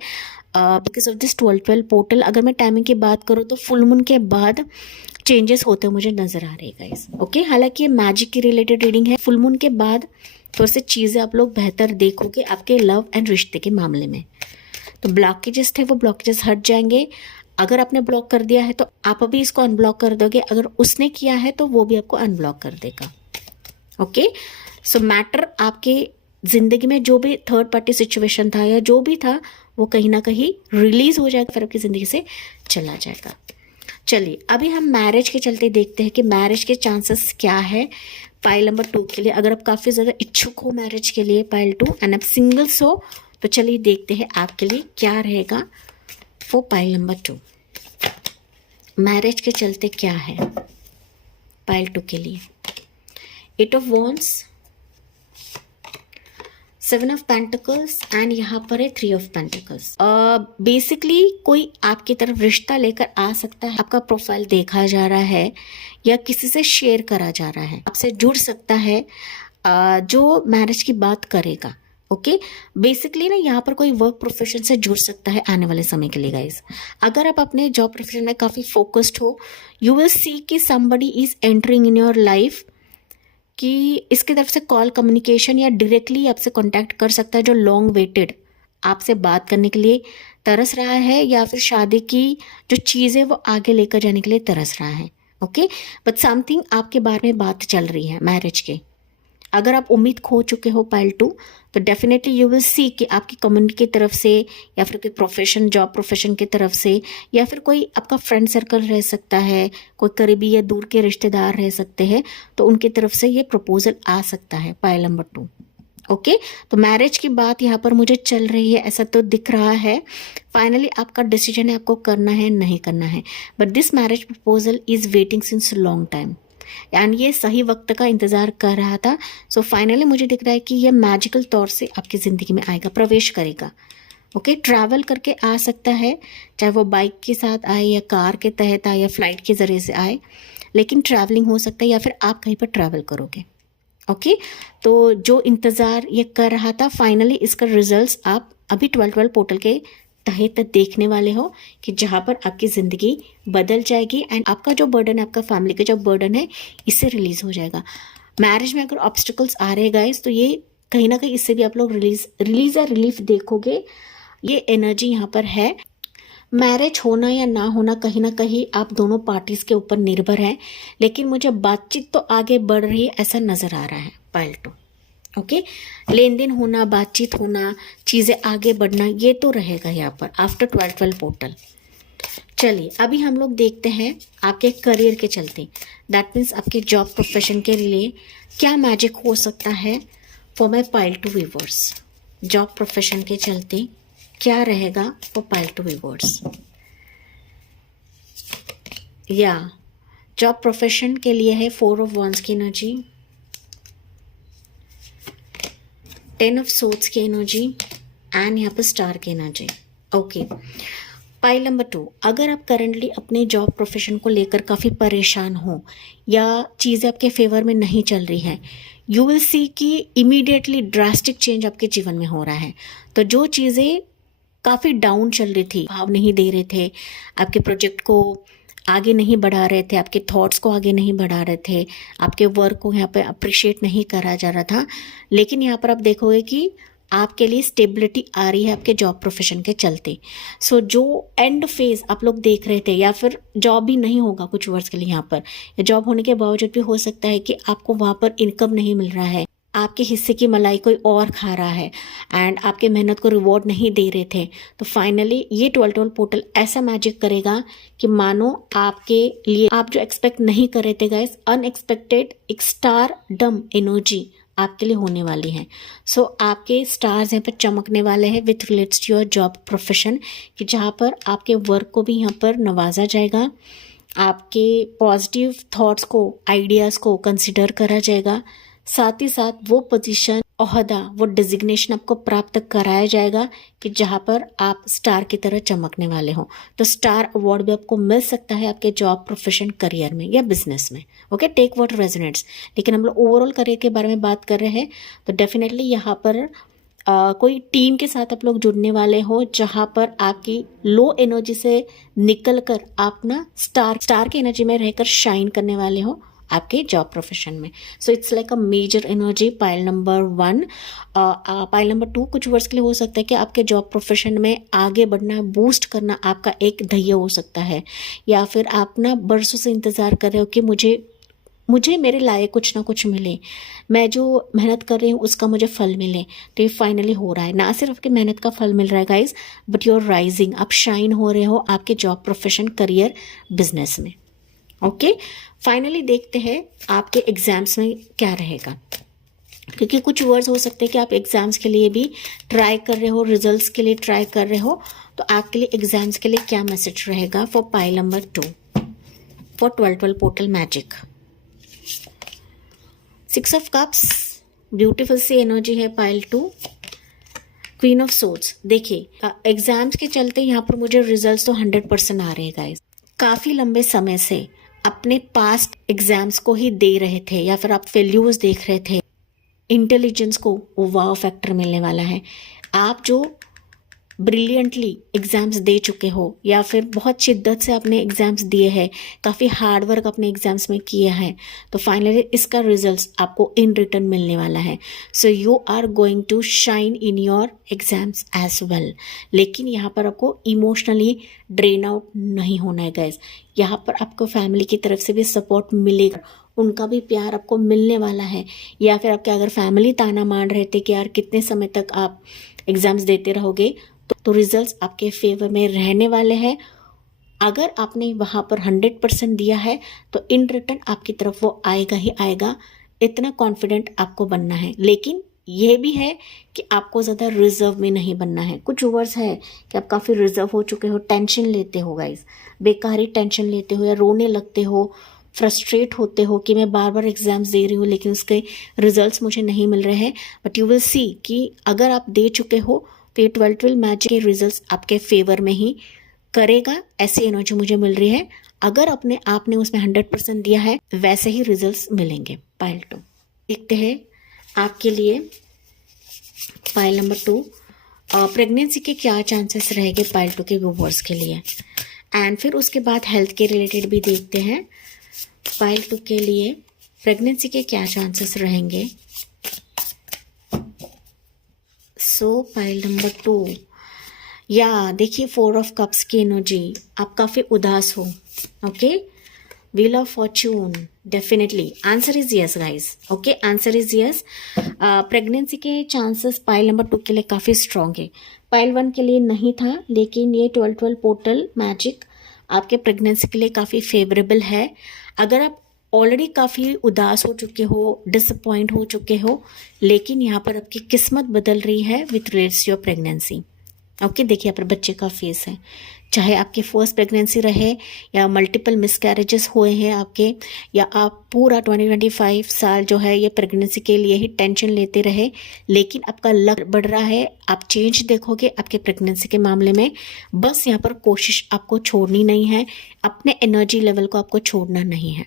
बिकॉज ऑफ दिस 12 पोर्टल. अगर मैं टाइमिंग की बात करूँ तो फुल मून के बाद चेंजेस होते मुझे नजर आ रहे गाइस. ओके, हालांकि ये मैजिक की रिलेटेड रीडिंग है. फुल मून के बाद थोड़ी सी चीज़ें आप लोग बेहतर देखोगे आपके लव एंड रिश्ते के मामले में. तो ब्लॉकेजेस थे वो ब्लॉकेजेस हट जाएंगे. अगर आपने ब्लॉक कर दिया है तो आप अभी इसको अनब्लॉक कर दोगे, अगर उसने किया है तो वो भी आपको अनब्लॉक कर देगा. ओके, सो मैटर आपके ज़िंदगी में जो भी थर्ड पार्टी सिचुएशन था या जो भी था वो कहीं ना कहीं रिलीज हो जाएगा, फिर आपकी ज़िंदगी से चला जाएगा. चलिए अभी हम मैरिज के चलते देखते हैं कि मैरिज के चांसेस क्या है पाइल नंबर 2 के लिए। अगर आप काफ़ी ज़्यादा इच्छुक हो मैरिज के लिए पाइल 2 एंड आप सिंगल्स हो तो चलिए देखते हैं आपके लिए क्या रहेगा फॉर पाइल नंबर 2। मैरिज के चलते क्या है पाइल 2 के लिए। 8 of wands, 7 of pentacles and यहाँ पर है 3 ऑफ पेंटिकल्स। बेसिकली कोई आपकी तरफ रिश्ता लेकर आ सकता है, आपका प्रोफाइल देखा जा रहा है या किसी से शेयर करा जा रहा है, आपसे जुड़ सकता है जो मैरिज की बात करेगा। ओके बेसिकली ना यहाँ पर कोई वर्क प्रोफेशन से जुड़ सकता है आने वाले समय के लिए गाइस। अगर आप अपने जॉब प्रोफेशन में काफ़ी फोकस्ड हो, यू विल सी कि somebody is entering in your life, कि इसकी तरफ से कॉल कम्युनिकेशन या डायरेक्टली आपसे कांटेक्ट कर सकता है जो लॉन्ग वेटेड आपसे बात करने के लिए तरस रहा है या फिर शादी की जो चीज़ें वो आगे लेकर जाने के लिए तरस रहा है। ओके बट समथिंग आपके बारे में बात चल रही है मैरिज के। अगर आप उम्मीद खो चुके हो पाइल 2 तो डेफिनेटली यू विल सी कि आपकी कम्युनिटी की तरफ से या फिर कोई प्रोफेशन जॉब प्रोफेशन की तरफ से या फिर कोई आपका फ्रेंड सर्कल रह सकता है, कोई करीबी या दूर के रिश्तेदार रह सकते हैं, तो उनकी तरफ से ये प्रपोजल आ सकता है पाइल नंबर 2। ओके तो मैरिज की बात यहाँ पर मुझे चल रही है, ऐसा तो दिख रहा है। फाइनली आपका डिसीजन है आपको करना है नहीं करना है, but this marriage proposal is waiting since long time and ये सही वक्त का इंतज़ार कर रहा था। सो फाइनली मुझे दिख रहा है कि ये मैजिकल तौर से आपकी ज़िंदगी में आएगा, प्रवेश करेगा। ओके ट्रैवल करके आ सकता है, चाहे वो बाइक के साथ आए या कार के तहत आए या फ्लाइट के ज़रिए से आए, लेकिन ट्रैवलिंग हो सकता है या फिर आप कहीं पर ट्रैवल करोगे। ओके तो जो इंतज़ार ये कर रहा था फाइनली इसका रिजल्ट्स आप अभी 12 पोर्टल के तहत देखने वाले हो कि जहाँ पर आपकी ज़िंदगी बदल जाएगी एंड आपका जो बर्डन है, आपका फैमिली का जो बर्डन है, इससे रिलीज़ हो जाएगा। मैरिज में अगर ऑब्स्टिकल्स आ रहे गाइस तो ये कहीं ना कहीं इससे भी आप लोग रिलीज या रिलीफ देखोगे। ये एनर्जी यहाँ पर है। मैरिज होना या ना होना कहीं ना कहीं आप दोनों पार्टीज के ऊपर निर्भर है, लेकिन मुझे बातचीत तो आगे बढ़ रही है ऐसा नज़र आ रहा है पाइल 2। ओके लेन देन होना, बातचीत होना, चीज़ें आगे बढ़ना, ये तो रहेगा यहाँ पर आफ्टर 12 पोर्टल। चलिए अभी हम लोग देखते हैं आपके करियर के चलते, दैट मीन्स आपके जॉब प्रोफेशन के लिए क्या मैजिक हो सकता है for my pile 2 viewers. Job profession के चलते क्या रहेगा फॉर पाइल 2 व्यूअर्स। या जॉब प्रोफेशन के लिए है 4 ऑफ वॉन्ड्स की एनर्जी, 10 ऑफ सोर्ड्स की एनर्जी एंड यहाँ पर स्टार की एनर्जी। ओके पाइल नंबर 2, अगर आप करंटली अपने जॉब प्रोफेशन को लेकर काफ़ी परेशान हो या चीज़ें आपके फेवर में नहीं चल रही हैं, यू विल सी कि इमीडिएटली ड्रास्टिक चेंज आपके जीवन में हो रहा है। तो जो चीज़ें काफ़ी डाउन चल रही थी, भाव नहीं दे रहे थे, आपके प्रोजेक्ट को आगे नहीं बढ़ा रहे थे, आपके थॉट्स को आगे नहीं बढ़ा रहे थे, आपके वर्क को यहाँ पे अप्रिशिएट नहीं करा जा रहा था, लेकिन यहाँ पर आप देखोगे कि आपके लिए स्टेबिलिटी आ रही है आपके जॉब प्रोफेशन के चलते। सो जो एंड फेज आप लोग देख रहे थे या फिर जॉब भी नहीं होगा कुछ वर्ष के लिए यहाँ पर, या जॉब होने के बावजूद भी हो सकता है कि आपको वहाँ पर इनकम नहीं मिल रहा है, आपके हिस्से की मलाई कोई और खा रहा है एंड आपके मेहनत को रिवॉर्ड नहीं दे रहे थे, तो फाइनली ये 12 पोर्टल ऐसा मैजिक करेगा कि मानो आपके लिए आप जो एक्सपेक्ट नहीं कर रहे थे गाइस, अनएक्सपेक्टेड एक स्टार डम एनर्जी आपके लिए होने वाली है। सो आपके स्टार्स यहाँ पर चमकने वाले हैं with relates to your job profession, कि जहाँ पर आपके वर्क को भी यहाँ पर नवाजा जाएगा, आपके पॉजिटिव थॉट्स को, आइडियाज़ को कंसिडर करा जाएगा, साथ ही साथ वो पोजीशन, ओहदा, वो डिजिग्नेशन आपको प्राप्त कराया जाएगा कि जहाँ पर आप स्टार की तरह चमकने वाले हो। तो स्टार अवार्ड भी आपको मिल सकता है आपके जॉब प्रोफेशन करियर में या बिजनेस में। Okay take what resonates. लेकिन हम लोग ओवरऑल करियर के बारे में बात कर रहे हैं, तो डेफिनेटली यहाँ पर कोई टीम के साथ आप लोग जुड़ने वाले हो जहाँ पर आपकी लो एनर्जी से निकल कर आप ना स्टार की एनर्जी में रहकर शाइन करने वाले हो आपके जॉब प्रोफेशन में। So it's like a major energy pile number 1। Pile number 2 कुछ वर्ष के लिए हो सकता है कि आपके जॉब प्रोफेशन में आगे बढ़ना, बूस्ट करना आपका एक ध्येय हो सकता है, या फिर आप ना बरसों से इंतज़ार कर रहे हो कि मुझे मुझे मेरे लायक कुछ ना कुछ मिले, मैं जो मेहनत कर रही हूँ उसका मुझे फल मिले। तो ये फाइनली हो रहा है, ना सिर्फ आपकी मेहनत का फल मिल रहा है guys, but you are rising, आप शाइन हो रहे हो आपके जॉब, प्रोफेशन, करियर, बिजनेस में। ओके, फाइनली देखते हैं आपके एग्जाम्स में क्या रहेगा, क्योंकि कुछ वर्ड्स हो सकते हैं कि आप एग्जाम्स के लिए भी ट्राई कर रहे हो, रिजल्ट्स के लिए ट्राई कर रहे हो, तो आपके लिए एग्जाम्स के लिए क्या मैसेज रहेगा for pile number 2 for 12 portal magic. 6 of cups, beautiful sea energy है पाइल 2। क्वीन ऑफ सोर्ड्स, देखिए एग्जाम्स के चलते यहाँ पर मुझे रिजल्ट्स तो 100% आ रहे हैं गाइस। काफ़ी लंबे समय से अपने पास्ट एग्जाम्स को ही दे रहे थे या फिर आप फेल्यूर्स देख रहे थे, इंटेलिजेंस को वाव फैक्टर मिलने वाला है। आप जो ब्रिलियंटली एग्ज़ाम्स दे चुके हो या फिर बहुत शिद्दत से अपने एग्ज़ाम्स दिए हैं, काफ़ी हार्ड वर्क अपने एग्ज़ाम्स में किया है, तो फाइनली इसका रिजल्ट्स आपको इन रिटर्न मिलने वाला है। So you are going to shine in your exams as well. लेकिन यहाँ पर आपको इमोशनली ड्रेन आउट नहीं होना है गाइस। यहाँ पर आपको फैमिली की तरफ से भी सपोर्ट मिलेगा, उनका भी प्यार आपको मिलने वाला है। या फिर आपके अगर फैमिली ताना मार रहे थे कि यार कितने समय तक आप एग्ज़ाम्स देते रहोगे, तो रिजल्ट्स आपके फेवर में रहने वाले हैं। अगर आपने वहाँ पर 100% दिया है तो इन रिटर्न आपकी तरफ वो आएगा ही आएगा, इतना कॉन्फिडेंट आपको बनना है। लेकिन यह भी है कि आपको ज़्यादा रिजर्व में नहीं बनना है। कुछ वर्ड्स है कि आप काफ़ी रिजर्व हो चुके हो, टेंशन लेते हो गाइस, बेकारी टेंशन लेते हो या रोने लगते हो, फ्रस्ट्रेट होते हो कि मैं बार बार एग्जाम्स दे रही हूँ लेकिन उसके रिजल्ट्स मुझे नहीं मिल रहे हैं। बट यू विल सी कि अगर आप दे चुके हो तो ये 12 मैजिक के रिजल्ट्स आपके फेवर में ही करेगा, ऐसी एनर्जी मुझे मिल रही है। अगर आपने उसमें 100% दिया है वैसे ही रिजल्ट्स मिलेंगे। पाइल 2 देखते हैं आपके लिए पाइल नंबर 2, प्रेगनेंसी के क्या चांसेस रहेंगे पाइल 2 के व्यूअर्स के लिए, एंड फिर उसके बाद हेल्थ के रिलेटेड भी देखते हैं पाइल 2 के लिए प्रेगनेंसी के क्या चांसेस रहेंगे। सो पाइल नंबर 2, या देखिए 4 ऑफ कप्स की एनर्जी, आप काफ़ी उदास हो। Okay, wheel of Fortune, definitely answer is yes guys. Okay, answer is yes. Pregnancy के चांसेस पाइल नंबर 2 के लिए काफ़ी स्ट्रॉन्ग है। पाइल 1 के लिए नहीं था, लेकिन ये 12 पोर्टल मैजिक आपके प्रेगनेंसी के लिए काफ़ी फेवरेबल है। अगर आप ऑलरेडी काफ़ी उदास हो चुके हो, डिसअपॉइंट हो चुके हो, लेकिन यहाँ पर आपकी किस्मत बदल रही है with relates your pregnancy. Okay, देखिए यहाँ पर बच्चे का फेस है, चाहे आपकी फर्स्ट प्रेगनेंसी रहे या मल्टीपल मिसकैरेजेस हुए हैं आपके, या आप पूरा 2025 साल जो है ये प्रेगनेंसी के लिए ही टेंशन लेते रहे, लेकिन आपका लक बढ़ रहा है, आप चेंज देखोगे आपके प्रेगनेंसी के मामले में। बस यहाँ पर कोशिश आपको छोड़नी नहीं है, अपने एनर्जी लेवल को आपको छोड़ना नहीं है।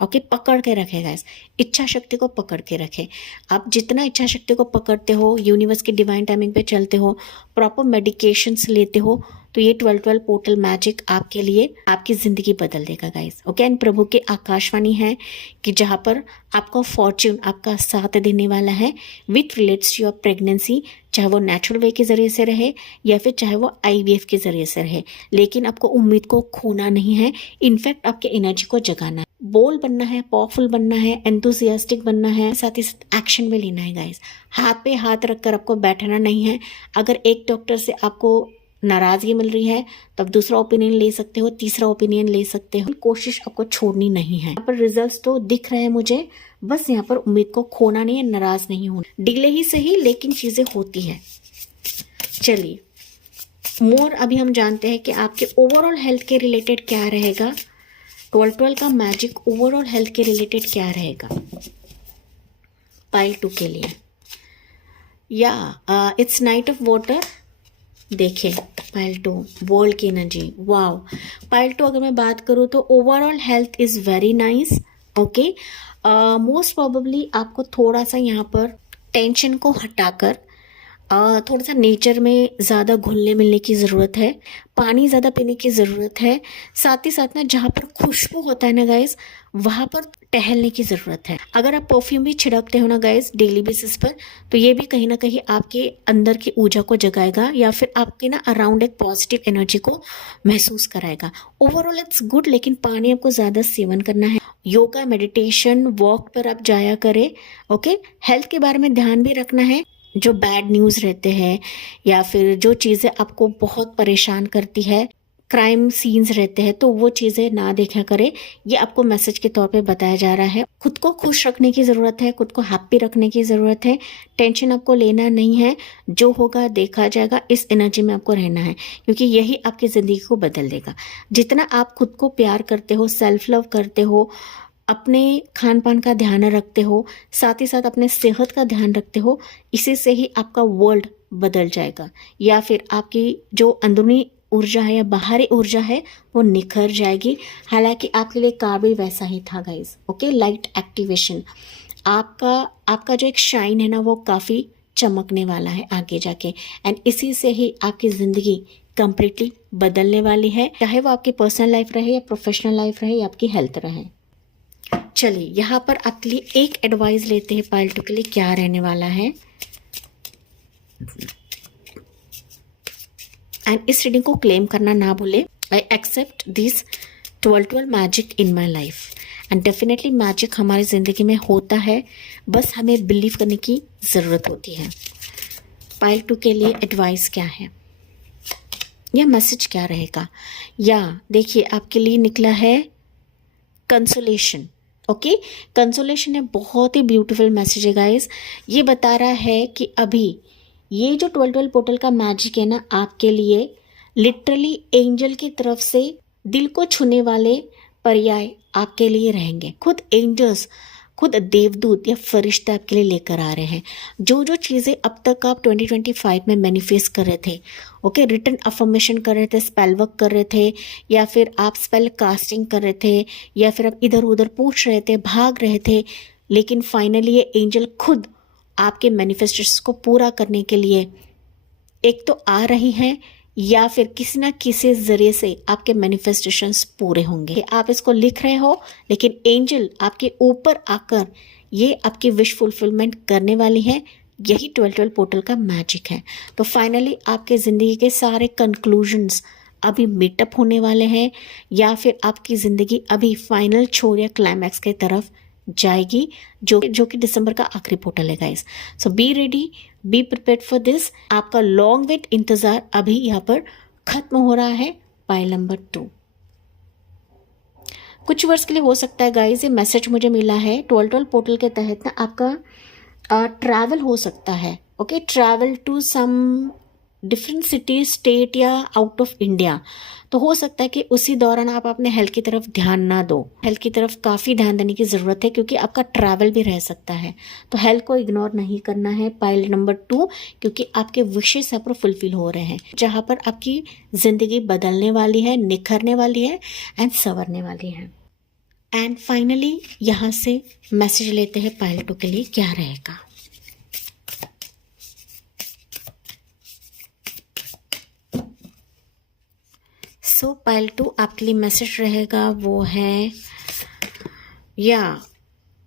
ओके, पकड़ के रखेगा, इस इच्छा शक्ति को पकड़ के रखे। आप जितना इच्छा शक्ति को पकड़ते हो, यूनिवर्स की डिवाइन टाइमिंग पे चलते हो, प्रॉपर मेडिकेशंस लेते हो, तो ये 12 पोर्टल मैजिक आपके लिए आपकी ज़िंदगी बदल देगा गाइस। ओके, एंड प्रभु के आकाशवाणी है कि जहाँ पर आपका फॉर्च्यून आपका साथ देने वाला है with relates to your pregnancy, चाहे वो नेचुरल वे के ज़रिए से रहे या फिर चाहे वो IVF के ज़रिए से रहे, लेकिन आपको उम्मीद को खोना नहीं है। इनफैक्ट आपके एनर्जी को जगाना है, बोल बनना है, पावरफुल बनना है, एंथुसियास्टिक बनना है, साथ ही साथ एक्शन में लेना है गाइस। हाथ पे हाथ रखकर आपको बैठना नहीं है। अगर एक डॉक्टर से आपको नाराज़गी मिल रही है तो आप दूसरा ओपिनियन ले सकते हो, तीसरा ओपिनियन ले सकते हो। कोशिश आपको छोड़नी नहीं है। यहाँ पर रिजल्ट्स तो दिख रहे हैं मुझे, बस यहाँ पर उम्मीद को खोना नहीं है, नाराज नहीं होना। डिले ही सही लेकिन चीज़ें होती हैं। चलिए मोर अभी हम जानते हैं कि आपके ओवरऑल हेल्थ के रिलेटेड क्या रहेगा। 12 का मैजिक ओवरऑल हेल्थ के रिलेटेड क्या रहेगा पाइल 2 के लिए। या इट्स नाइट ऑफ वाटर। देखिए पाइल 2 वर्ल्ड की एनर्जी, वाव। पाइल 2 अगर मैं बात करूँ तो overall health is very nice. Okay, most probably आपको थोड़ा सा यहाँ पर टेंशन को हटाकर थोड़ा सा नेचर में ज़्यादा घुलने मिलने की ज़रूरत है, पानी ज़्यादा पीने की ज़रूरत है। साथ ही साथ ना जहाँ पर खुशबू होता है ना गाइस, वहाँ पर टहलने की ज़रूरत है। अगर आप परफ्यूम भी छिड़कते हो ना गाइस डेली बेसिस पर, तो ये भी कहीं ना कहीं आपके अंदर की ऊर्जा को जगाएगा या फिर आपके ना अराउंड एक पॉजिटिव एनर्जी को महसूस कराएगा। ओवरऑल इट्स गुड, लेकिन पानी आपको ज़्यादा सेवन करना है। योगा, मेडिटेशन, वॉक पर आप जाया करें। ओके, हेल्थ के बारे में ध्यान भी रखना है। जो बैड न्यूज़ रहते हैं या फिर जो चीज़ें आपको बहुत परेशान करती है, क्राइम सीन्स रहते हैं, तो वो चीज़ें ना देखा करें। ये आपको मैसेज के तौर पे बताया जा रहा है। खुद को खुश रखने की ज़रूरत है, खुद को हैप्पी रखने की ज़रूरत है। टेंशन आपको लेना नहीं है, जो होगा देखा जाएगा। इस एनर्जी में आपको रहना है, क्योंकि यही आपकी ज़िंदगी को बदल देगा। जितना आप खुद को प्यार करते हो, सेल्फ लव करते हो, अपने खान पान का ध्यान रखते हो, साथ ही साथ अपने सेहत का ध्यान रखते हो, इसी से ही आपका वर्ल्ड बदल जाएगा, या फिर आपकी जो अंदरूनी ऊर्जा है या बाहरी ऊर्जा है वो निखर जाएगी। हालांकि आपके लिए कार्ड भी वैसा ही था गाइस। ओके, लाइट एक्टिवेशन, आपका जो एक शाइन है ना वो काफ़ी चमकने वाला है आगे जाके, एंड इसी से ही आपकी ज़िंदगी कंप्लीटली बदलने वाली है, चाहे वो आपकी पर्सनल लाइफ रहे या प्रोफेशनल लाइफ रहे या आपकी हेल्थ रहे। चलिए यहाँ पर आपके लिए एक एडवाइस लेते हैं पाइल 2 के लिए क्या रहने वाला है, एंड इस रीडिंग को क्लेम करना ना भूले। I accept this 12 magic in my life, and definitely magic हमारी ज़िंदगी में होता है, बस हमें बिलीव करने की ज़रूरत होती है। पाइल 2 के लिए एडवाइस क्या है या मैसेज क्या रहेगा? या देखिए आपके लिए निकला है कंसोलेशन। ओके, कंसोलेशन है, बहुत ही ब्यूटीफुल मैसेज है गाइस। ये बता रहा है कि अभी ये जो 12 पोर्टल का मैजिक है ना, आपके लिए लिटरली एंजल की तरफ से दिल को छूने वाले पर्याय आपके लिए रहेंगे। खुद एंजल्स, खुद देवदूत या फरिश्ते आपके लिए लेकर आ रहे हैं। जो जो चीज़ें अब तक आप 2025 में मैनिफेस्ट कर रहे थे, ओके, रिटर्न अफर्मेशन कर रहे थे, स्पेल वर्क कर रहे थे, या फिर आप स्पेल कास्टिंग कर रहे थे, या फिर आप इधर उधर पूछ रहे थे, भाग रहे थे, लेकिन फाइनली ये एंजल खुद आपके मैनिफेस्टेशंस को पूरा करने के लिए एक तो आ रही हैं, या फिर किसी ना किसी जरिए से आपके मैनिफेस्टेशंस पूरे होंगे। आप इसको लिख रहे हो, लेकिन एंजल आपके ऊपर आकर ये आपकी विश फुलफिलमेंट करने वाली है। यही 12 पोर्टल का मैजिक है। तो फाइनली आपके ज़िंदगी के सारे कंक्लूजन्स अभी मीटअप होने वाले हैं, या फिर आपकी ज़िंदगी अभी फाइनल छोर या क्लाइमैक्स के तरफ जाएगी, जो कि दिसंबर का आखिरी पोर्टल है guys. So be ready, be prepared for this. आपका लॉन्ग वेट इंतजार अभी यहाँ पर खत्म हो रहा है। पाइल नंबर 2 कुछ वर्ष के लिए हो सकता है गाइस, ये मैसेज मुझे मिला है 12 पोर्टल के तहत ना आपका ट्रैवल हो सकता है। Okay, travel to some different city, state या आउट ऑफ इंडिया। तो हो सकता है कि उसी दौरान आप अपने हेल्थ की तरफ ध्यान ना दो। हेल्थ की तरफ काफ़ी ध्यान देने की ज़रूरत है, क्योंकि आपका ट्रैवल भी रह सकता है। तो हेल्थ को इग्नोर नहीं करना है पाइल नंबर 2, क्योंकि आपके विशेष यहाँ पर फुलफिल हो रहे हैं, जहाँ पर आपकी ज़िंदगी बदलने वाली है, निखरने वाली है एंड संवरने वाली है। एंड फाइनली यहाँ से मैसेज लेते हैं पाइल 2 के लिए क्या रहेगा। सो पाइल 2 आपके लिए मैसेज रहेगा वो है या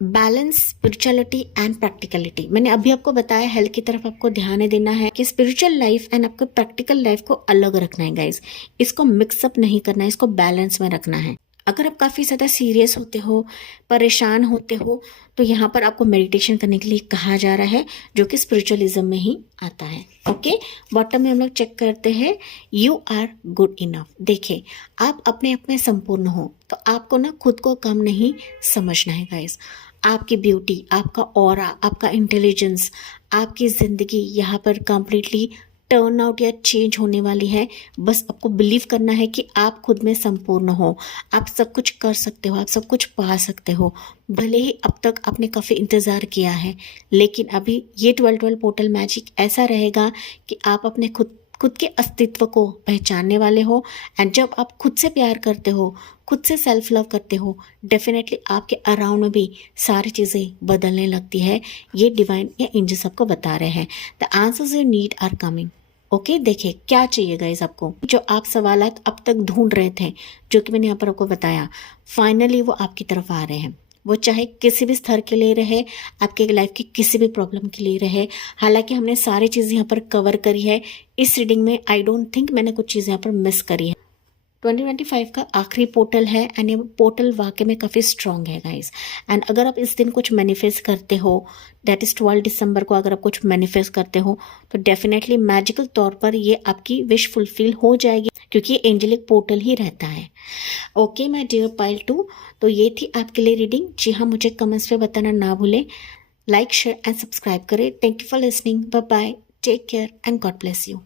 बैलेंस, स्पिरिचुअलिटी एंड प्रैक्टिकलिटी। मैंने अभी आपको बताया हेल्थ की तरफ आपको ध्यान देना है कि स्पिरिचुअल लाइफ एंड आपको प्रैक्टिकल लाइफ को अलग रखना है गाइस। इसको मिक्सअप नहीं करना है, इसको बैलेंस में रखना है। अगर आप काफ़ी ज़्यादा सीरियस होते हो, परेशान होते हो, तो यहाँ पर आपको मेडिटेशन करने के लिए कहा जा रहा है, जो कि स्पिरिचुअलिज्म में ही आता है। ओके, बॉटम में हम लोग चेक करते हैं यू आर गुड इनफ। देखिए, आप अपने आप में संपूर्ण हो, तो आपको ना खुद को कम नहीं समझना है गाइस। आपकी ब्यूटी, आपका ऑरा, आपका इंटेलिजेंस, आपकी ज़िंदगी यहाँ पर कंप्लीटली टर्न आउट या चेंज होने वाली है। बस आपको बिलीव करना है कि आप खुद में संपूर्ण हो, आप सब कुछ कर सकते हो, आप सब कुछ पा सकते हो। भले ही अब तक आपने काफ़ी इंतज़ार किया है, लेकिन अभी ये 12 पोर्टल मैजिक ऐसा रहेगा कि आप अपने खुद के अस्तित्व को पहचानने वाले हो। एंड जब आप खुद से प्यार करते हो, खुद से सेल्फ लव करते हो, डेफिनेटली आपके अराउंड में भी सारी चीज़ें बदलने लगती है। ये डिवाइन या एंजल्स आपको बता रहे हैं the answers you need are coming. Okay, देखिए क्या चाहिए गाइस आपको, जो आप सवालात अब तक ढूंढ रहे थे, जो कि मैंने यहाँ पर आपको बताया, फाइनली वो आपकी तरफ आ रहे हैं। वो चाहे किसी भी स्तर के लिए रहे, आपके लाइफ की किसी भी प्रॉब्लम के लिए रहे। हालांकि हमने सारी चीज़ यहाँ पर कवर करी है इस रीडिंग में। आई डोंट थिंक मैंने कुछ चीज़ें यहाँ पर मिस करी है। 2025 का आखिरी पोर्टल है एंड ये पोर्टल वाकई में काफ़ी स्ट्रांग है गाइस। एंड अगर आप इस दिन कुछ मैनिफेस्ट करते हो, दैट इज़ 12 दिसंबर को अगर आप कुछ मैनिफेस्ट करते हो, तो डेफिनेटली मैजिकल तौर पर ये आपकी विश फुलफिल हो जाएगी, क्योंकि ये एंजेलिक पोर्टल ही रहता है। ओके माय डियर पाइल 2, तो ये थी आपके लिए रीडिंग। जी हाँ, मुझे कमेंट्स में बताना ना भूलें। लाइक शेयर एंड सब्सक्राइब करें। Thank you for listening. Bye bye, take care and God bless you.